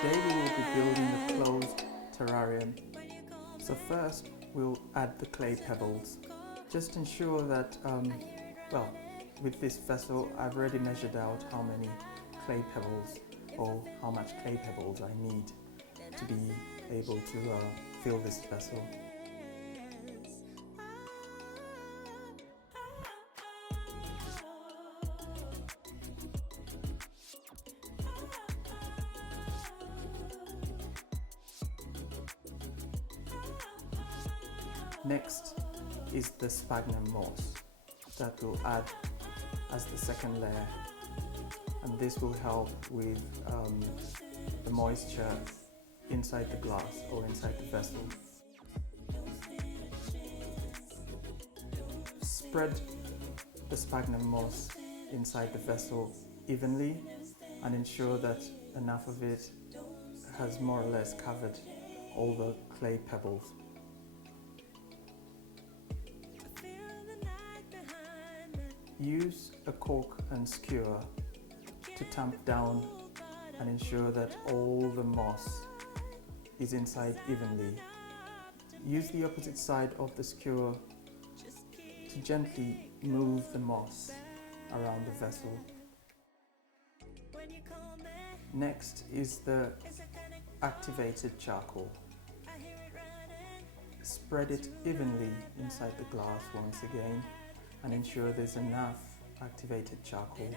Today we will be building a closed terrarium. So first we'll add the clay pebbles. Just ensure that, well, with this vessel I've already measured out how many clay pebbles or how much clay pebbles I need to be able to fill this vessel. Next is the sphagnum moss that we'll add as the second layer, and this will help with the moisture inside the glass or inside the vessel. Spread the sphagnum moss inside the vessel evenly and ensure that enough of it has more or less covered all the clay pebbles. Use a cork and skewer to tamp down and ensure that all the moss is inside evenly. Use the opposite side of the skewer to gently move the moss around the vessel. Next is the activated charcoal. Spread it evenly inside the glass once again and ensure there's enough activated charcoal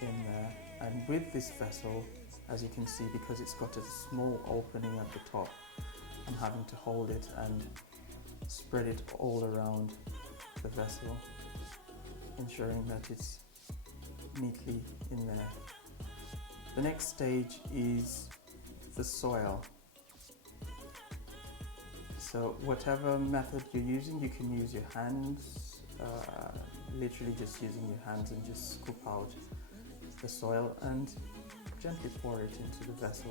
in there. And with this vessel, as you can see, because it's got a small opening at the top, I'm having to hold it and spread it all around the vessel, ensuring that it's neatly in there. The next stage is the soil. So whatever method you're using, you can use your hands, literally just using your hands and just scoop out the soil and gently pour it into the vessel,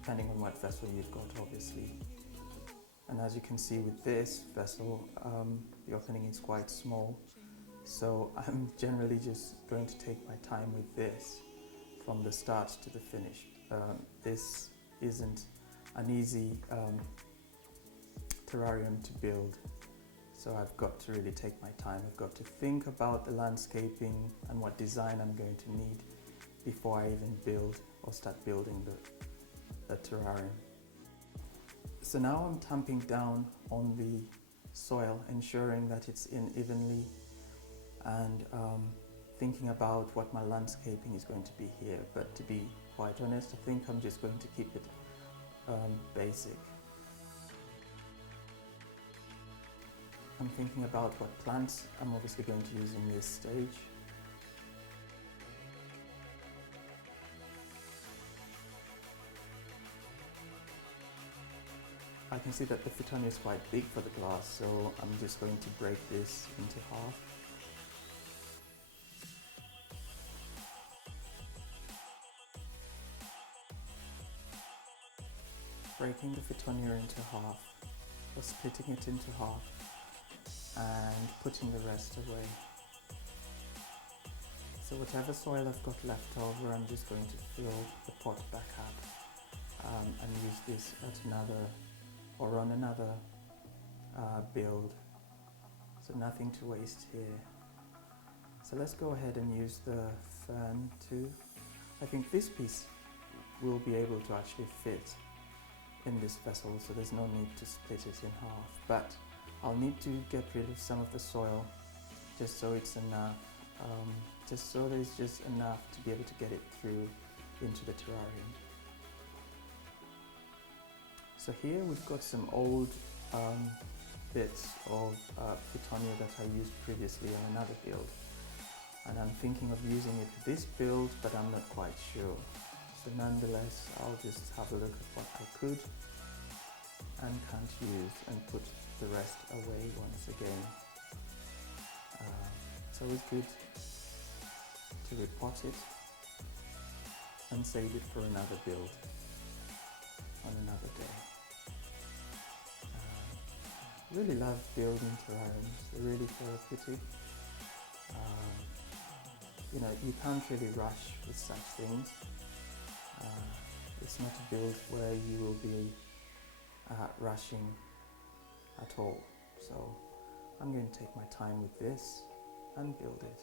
depending on what vessel you've got, obviously. And as you can see with this vessel, the opening is quite small, so I'm generally just going to take my time with this from the start to the finish. This isn't an easy terrarium to build, so I've got to really take my time. I've got to think about the landscaping and what design I'm going to need before I even build or start building the terrarium. So now I'm tamping down on the soil, ensuring that it's in evenly, and thinking about what my landscaping is going to be here. But to be quite honest, I think I'm just going to keep it basic. I'm thinking about what plants I'm obviously going to use in this stage. I can see that the Fittonia is quite big for the glass, so I'm just going to break this into half. Breaking the Fittonia into half, or splitting it into half, and putting the rest away. So whatever soil I've got left over, I'm just going to fill the pot back up and use this at another or on another build. So nothing to waste here. So let's go ahead and use the fern too. I think this piece will be able to actually fit in this vessel, so there's no need to split it in half, but I'll need to get rid of some of the soil just so it's enough, just so there's just enough to be able to get it through into the terrarium. So here we've got some old bits of Fittonia that I used previously on another build, and I'm thinking of using it for this build, but I'm not quite sure. So nonetheless, I'll just have a look at what I could and can't use and put the rest away once again. It's always good to repot it and save it for another build on another day. Really love building terrariums. They're really therapeutic. You know, you can't really rush with such things. It's not a build where you will be rushing at all. So I'm going to take my time with this and build it.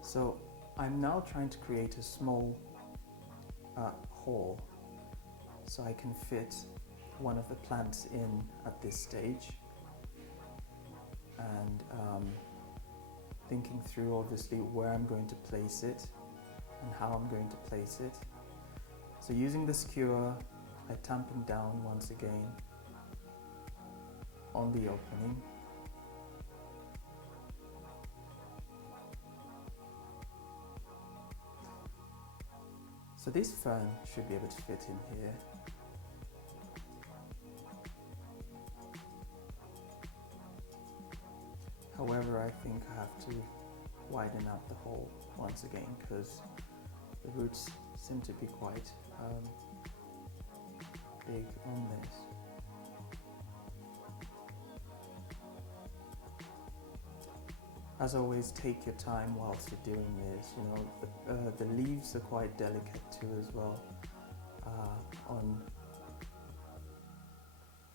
So I'm now trying to create a small hall so I can fit one of the plants in at this stage, and thinking through obviously where I'm going to place it and how I'm going to place it. So using the skewer, I'm tamping down once again on the opening. So this fern should be able to fit in here. However, I think I have to widen out the hole once again because the roots seem to be quite big on this. As always, take your time whilst you're doing this. You know, the leaves are quite delicate too as well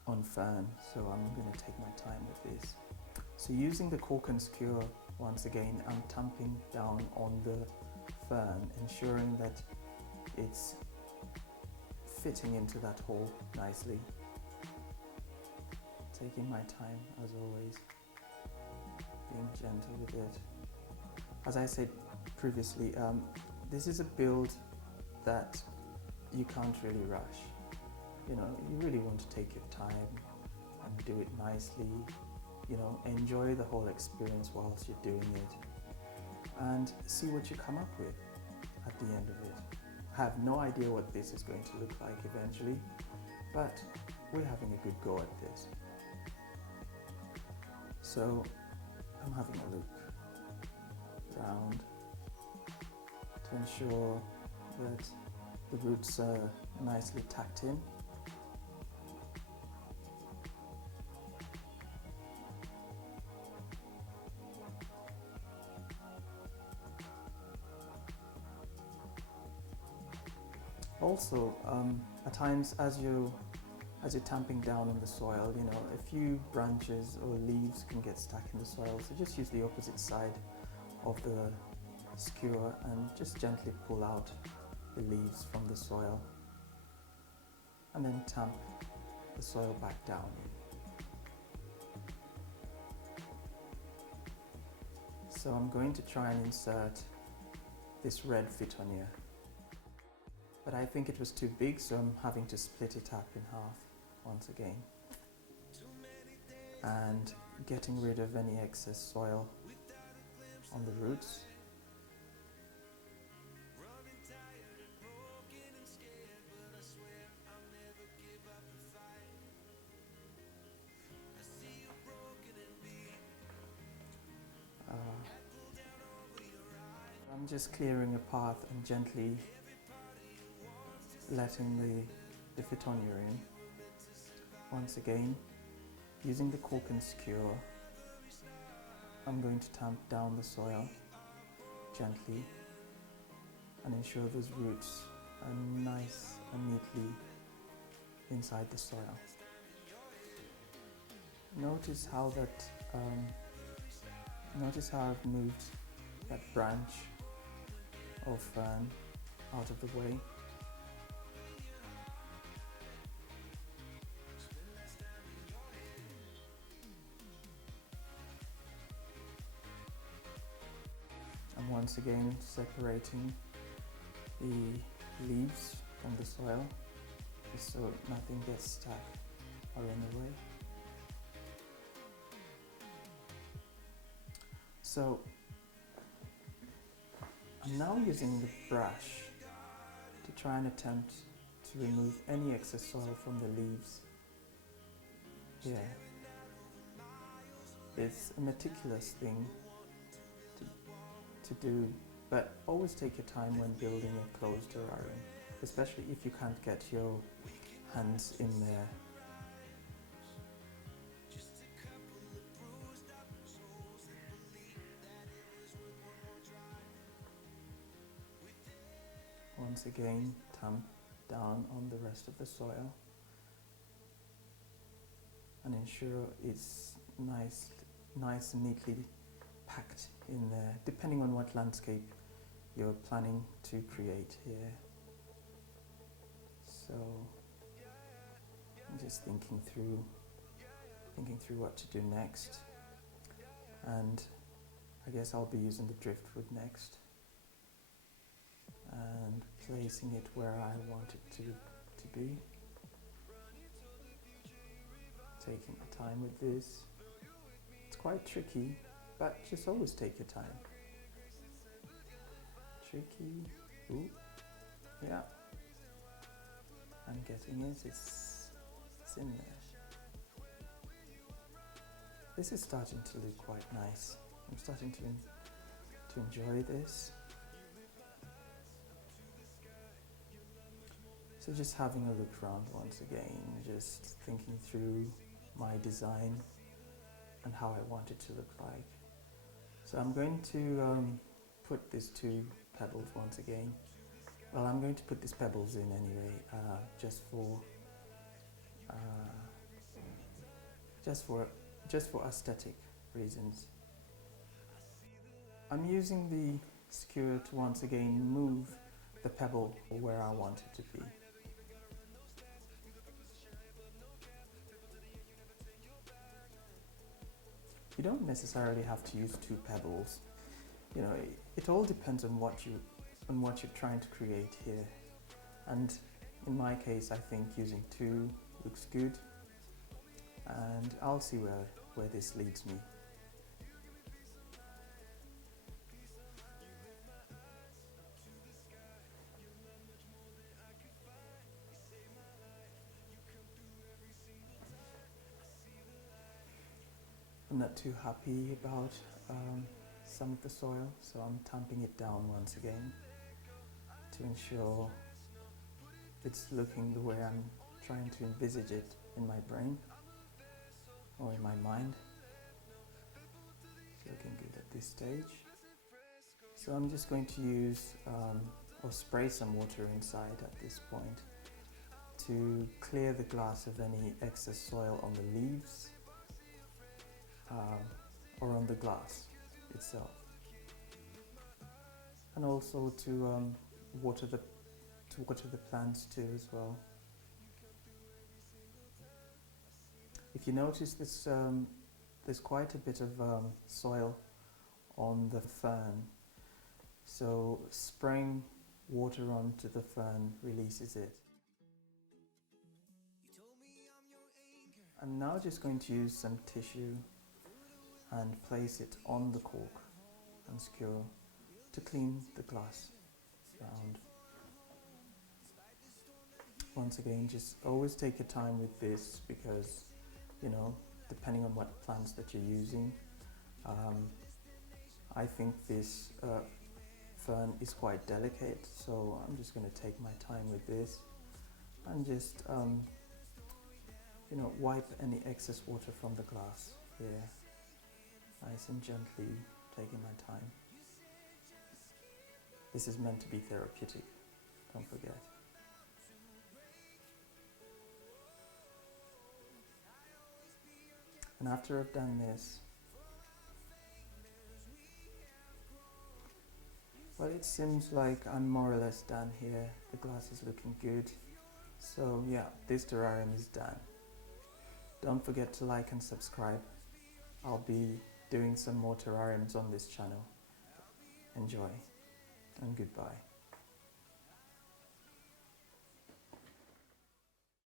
on fern, so I'm going to take my time with this. So using the cork and skewer, once again, I'm tamping down on the fern, ensuring that it's fitting into that hole nicely. Taking my time as always, being gentle with it. As I said previously, this is a build that you can't really rush. You know, you really want to take your time and do it nicely. You know, enjoy the whole experience whilst you're doing it and see what you come up with at the end of it. I have no idea what this is going to look like eventually, but we're having a good go at this. So I'm having a look around to ensure that the roots are nicely tucked in. Also, at times as you're tamping down on the soil, you know, a few branches or leaves can get stuck in the soil, so just use the opposite side of the skewer and just gently pull out the leaves from the soil and then tamp the soil back down. So I'm going to try and insert this red Fittonia, but I think it was too big, so I'm having to split it up in half once again and getting rid of any excess soil on the roots. I'm just clearing a path and gently letting the Fittonia in. Once again, using the cork and skewer, I'm going to tamp down the soil gently and ensure those roots are nice and neatly inside the soil. Notice how I've moved that branch of fern out of the way. And once again separating the leaves from the soil, just so nothing gets stuck or in the way. So I'm now using the brush to try and attempt to remove any excess soil from the leaves here. It's a meticulous thing to do, but always take your time when building a closed terrarium, especially if you can't get your hands in there. Once again, tamp down on the rest of the soil and ensure it's nice and neatly packed in there, depending on what landscape you're planning to create here. So I'm just thinking through what to do next, and I guess I'll be using the driftwood next and placing it where I want it to be. Taking my time with this. It's quite tricky, but just always take your time. Tricky. Ooh. Yeah. I'm getting it. It's in there. This is starting to look quite nice. I'm starting to enjoy this. So just having a look around once again, just thinking through my design and how I want it to look like. So I'm going to put these two pebbles once again. Well, I'm going to put these pebbles in anyway, just for aesthetic reasons. I'm using the skewer to once again move the pebble where I want it to be. You don't necessarily have to use two pebbles. You know, it all depends on what you're trying to create here. And in my case, I think using two looks good, and I'll see where this leads me. I'm not too happy about some of the soil, so I'm tamping it down once again to ensure it's looking the way I'm trying to envisage it in my brain or in my mind. It's looking good at this stage. So I'm just going to use or spray some water inside at this point to clear the glass of any excess soil on the leaves or on the glass itself, and also to water the plants too as well. If you notice this, there's quite a bit of soil on the fern, so spraying water onto the fern releases it. I'm now just going to use some tissue and place it on the cork and skewer to clean the glass around. Once again, just always take your time with this because, you know, depending on what plants that you're using, I think this fern is quite delicate, so I'm just going to take my time with this and just, you know, wipe any excess water from the glass here. Nice and gently, taking my time. This is meant to be therapeutic, don't forget. And after I've done this, well, it seems like I'm more or less done here. The glass is looking good. So yeah, this terrarium is done. Don't forget to like and subscribe. I'll be doing some more terrariums on this channel. Enjoy and goodbye.